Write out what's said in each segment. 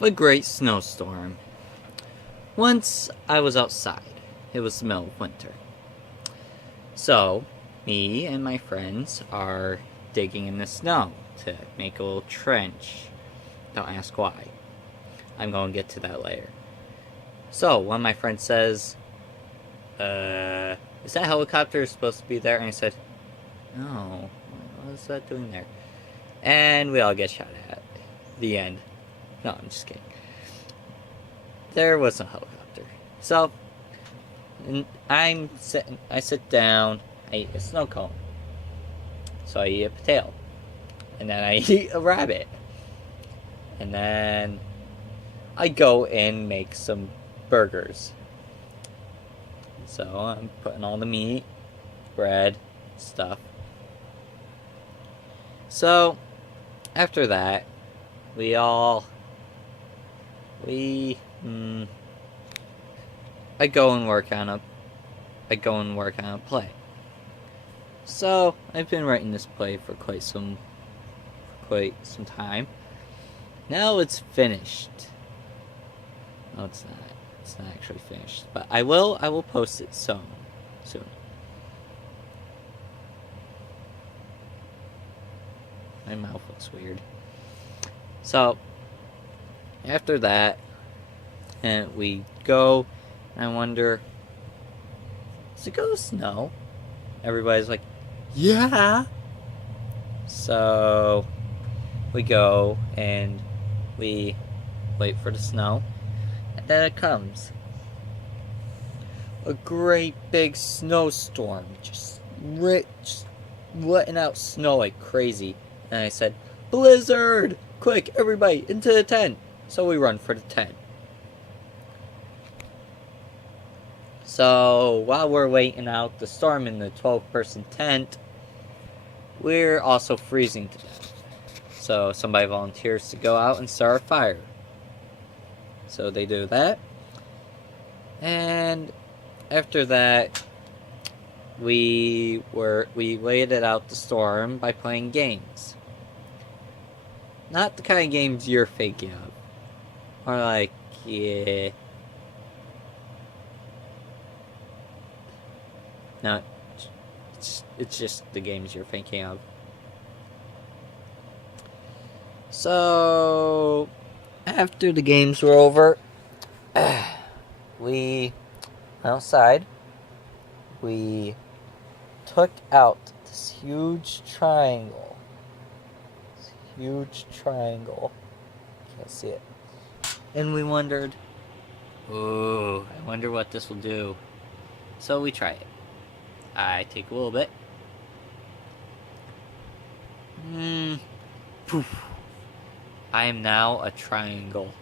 a great snowstorm. Once I was outside. It was the middle of winter. So, me and my friends are digging in the snow to make a little trench. Don't ask why. I'm going to get to that later. So, one of my friends says, is that helicopter supposed to be there? And I said, no, what is that doing there? And we all get shot at. The end. No, I'm just kidding. There was no helicopter. So, I sit down, I eat a snow cone. So I eat a potato. And then I eat a rabbit. And then I go and make some burgers. So I'm putting all the meat, bread, stuff. So after that, I go and work on a play. So I've been writing this play for quite some time. Now it's finished. No, it's not. It's not actually finished, but I will post it soon. My mouth looks weird. So after that, and we go, and I wonder, is it gonna snow? Everybody's like, yeah. So we go and we wait for the snow, and then it comes. A great big snowstorm, just letting out snow like crazy. And I said, blizzard! Quick, everybody, into the tent! So we run for the tent. So while we're waiting out the storm in the 12-person tent, we're also freezing to death. So somebody volunteers to go out and start a fire. So they do that. And after that, we waited out the storm by playing games. Not the kind of games you're thinking of. Or like, yeah. No, it's just the games you're thinking of. So, after the games were over, we went outside. We took out this huge triangle. Can't see it. And we wondered, ooh, I wonder what this will do. So we try it. I take a little bit. Poof. I am now a triangle.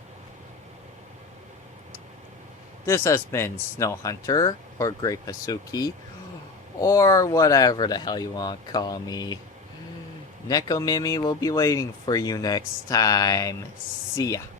This has been Snow Hunter, or Great Pasuki, or whatever the hell you want to call me. Neko Mimi will be waiting for you next time. See ya.